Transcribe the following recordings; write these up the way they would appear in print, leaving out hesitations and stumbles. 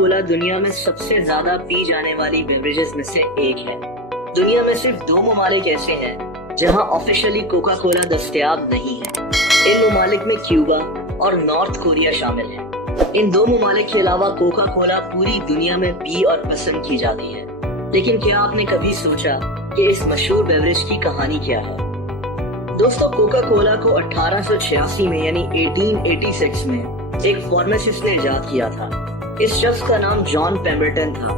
کولا دنیا میں سب سے زیادہ پی جانے والی بیوریجز میں سے ایک ہے۔ دنیا میں صرف 2 ممالک ایسے ہیں جہاں آفیشلی کوکا کولا دستیاب نہیں ہے۔ ان ممالک میں کیوبا اور نارتھ کوریا شامل ہیں۔ ان 2 ممالک کے علاوہ کوکا کولا پوری دنیا میں پی اور پسند کی جاتی ہے۔ لیکن کیا آپ نے کبھی سوچا کہ اس مشہور بیوریج کی کہانی کیا ہے؟ دوستو، کوکا کولا کو 1886 میں یعنی 1886 میں ایک فارماسسٹ نے ایجاد کیا تھا۔ اس شخص کا نام جان پیمبرٹن تھا۔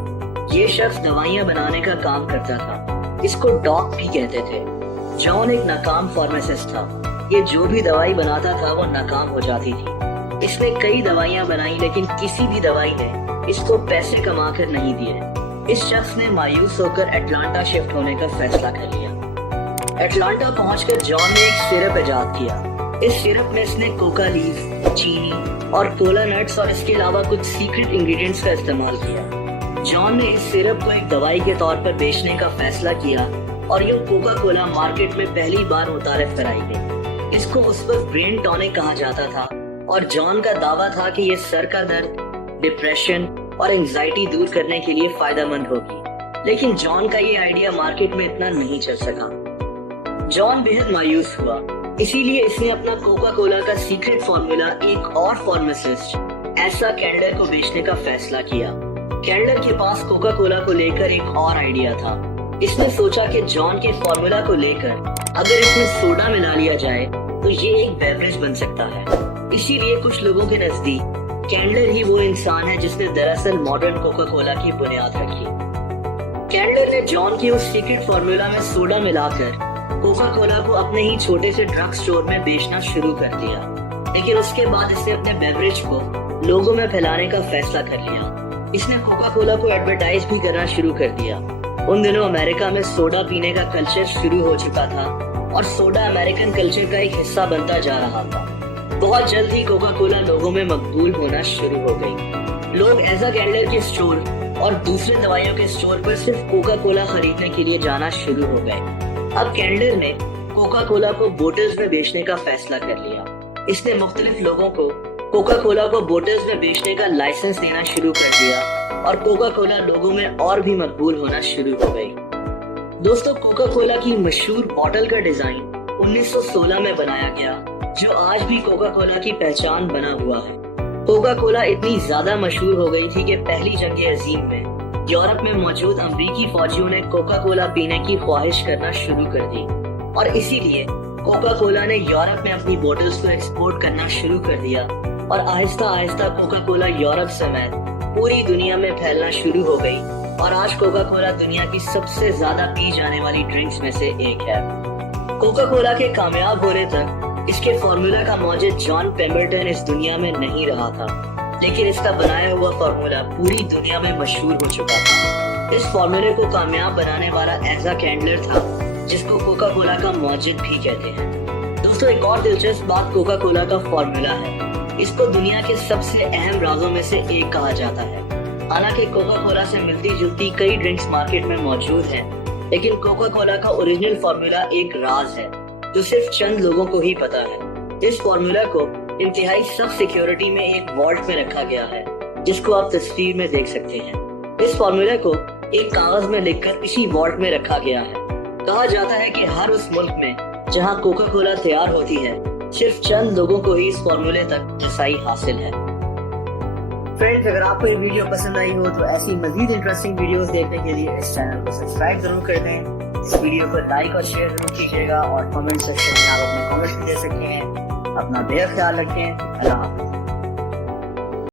یہ شخص دوائیاں بنانے کا کام کرتا تھا۔ اس کو ڈاک بھی کہتے تھے۔ جان ایک ناکام فارماسسٹ تھا۔ یہ جو بھی دوائی بناتا تھا وہ ناکام ہو جاتی تھی۔ اس نے کئی دوائیاں بنائی لیکن کسی بھی دوائی نے اس کو پیسے کما کر نہیں دیے۔ اس شخص نے مایوس ہو کر اٹلانٹا شفٹ ہونے کا فیصلہ کر لیا۔ اٹلانٹا پہنچ کر جان نے ایک سرپ ایجاد کیا۔ اس سرپ میں اس نے کوکا لیف، چینی اور کولا نٹس اور اس کے علاوہ کچھ سیکرٹ انگریڈینٹس کا استعمال کیا۔ جان نے اس سرپ کو ایک دوائی کے طور پر بیچنے کا فیصلہ کیا اور یہ کوکا کولا مارکیٹ میں پہلی بار متعارف کرائی گئی۔ اس کو اس وقت برین ٹونک کہا جاتا تھا اور جان کا دعویٰ تھا کہ یہ سر کا درد، ڈپریشن اور انگزائٹی دور کرنے کے لیے فائدہ مند ہوگی۔ لیکن جان کا یہ آئیڈیا مارکیٹ میں اتنا نہیں چل سکا۔ جان بہت مایوس ہوا، اسی لیے اس نے اپنا کوکا کولا کا سیکرٹ فارمولا ایک اور فارماسسٹ ایسا کینڈلر کو بیچنے کا فیصلہ کیا۔ کینڈلر کے پاس کوکا کولا کو لے کر ایک اور آئیڈیا تھا۔ اس نے سوچا کہ جان کے فارمولا کو لے کر اگر اس میں سوڈا ملا لیا جائے تو یہ ایک بیوریج بن سکتا ہے۔ اسی لیے کچھ لوگوں کے نزدیک کینڈلر ہی وہ انسان ہے جس نے دراصل ماڈرن کوکا کولا کی بنیاد رکھی۔ کینڈلر نے جان کے اس سیکرٹ فارمولا میں سوڈا ملا کر کوکا کولا کو اپنے ہی چھوٹے سے ڈرگ سٹور میں بیچنا شروع کر دیا۔ لیکن اس کے بعد اس نے اپنے بیوریج کو لوگوں میں پھیلانے کا فیصلہ کر لیا۔ اس نے کوکا کولا کو ایڈورٹائز بھی کرنا شروع کر دیا۔ ان دنوں امریکہ میں سوڈا پینے کا کلچر شروع ہو چکا تھا اور سوڈا امریکن کلچر کا ایک حصہ بنتا جا رہا تھا۔ بہت جلد ہی کوکا کولا لوگوں میں مقبول ہونا شروع ہو گئی۔ لوگ ایزا کینڈلر کے اسٹور اور دوسرے دوائیوں کے اسٹور پر صرف کوکا کولا خریدنے کے لیے جانا شروع ہو گئے۔ اب کینڈلر نے کوکا کولا کو بوٹلز میں بیچنے کا فیصلہ کر لیا۔ اس نے مختلف لوگوں کو کوکا کولا کو بوٹلز میں بیچنے کا لائسنس دینا شروع کر دیا اور کوکا کولا لوگوں میں اور بھی مقبول ہونا شروع ہو گئی۔ دوستو، کوکا کولا کی مشہور بوٹل کا ڈیزائن 1916 میں بنایا گیا جو آج بھی کوکا کولا کی پہچان بنا ہوا ہے۔ کوکا کولا اتنی زیادہ مشہور ہو گئی تھی کہ پہلی جنگ عظیم میں یورپ میں موجود امریکی فوجیوں نے کوکا کولا پینے کی خواہش کرنا شروع کر دی اور اسی لیے کوکا کولا نے یورپ میں اپنی بوٹلز کو ایکسپورٹ کرنا شروع کر دیا اور آہستہ آہستہ کوکا کولا یورپ سمیت پوری دنیا میں پھیلنا شروع ہو گئی اور آج کوکا کولا دنیا کی سب سے زیادہ پی جانے والی ڈرنکس میں سے ایک ہے۔ کوکا کولا کے کامیاب ہونے تک اس کے فارمولا کا موجد جان پیمبرٹن اس دنیا میں نہیں رہا تھا، لیکن اس کا بنایا ہوا فارمولا پوری دنیا میں مشہور ہو چکا تھا۔ اس فارمولے کو کامیاب بنانے والا ایزا کینڈلر تھا جس کو کوکا کولا کا موجد بھی کہتے ہیں۔ دوستو، ایک اور دلچسپ بات کوکا کولا کا فارمولا ہے۔ اس کو دنیا کے سب سے اہم رازوں میں سے ایک کہا جاتا ہے۔ حالانکہ کوکا کولا سے ملتی جلتی کئی ڈرنکس مارکیٹ میں موجود ہیں، لیکن کوکا کولا کا اوریجنل فارمولا ایک راز ہے جو صرف چند لوگوں کو ہی پتا ہے۔ اس فارمولا کو انتہائی سخت سیکیورٹی میں ایک والٹ میں رکھا گیا ہے جس کو آپ تصویر میں دیکھ سکتے ہیں۔ اس فارمولا کو ایک کاغذ میں لکھ کر اسی والٹ میں رکھا گیا ہے۔ کہا جاتا ہے کہ ہر اس ملک میں جہاں کوکا کولا تیار ہوتی ہے صرف چند لوگوں کو ہی اس فارمولے تک رسائی حاصل ہے۔ فرینڈز، اگر آپ کو یہ ویڈیو پسند آئی ہو تو ایسی مزید انٹرسٹنگ ویڈیوز دیکھنے کے لیے اس چینل کو سبسکرائب ضرور کر دیں۔ اس ویڈیو کو لائک اور شیئر ضرور کیجیے گا اور کمنٹ سیکشن میں آپ اپنے کمنٹس بھی دے سکتے ہیں۔ اپنا بہت خیال رکھیں۔ اللہ حافظ۔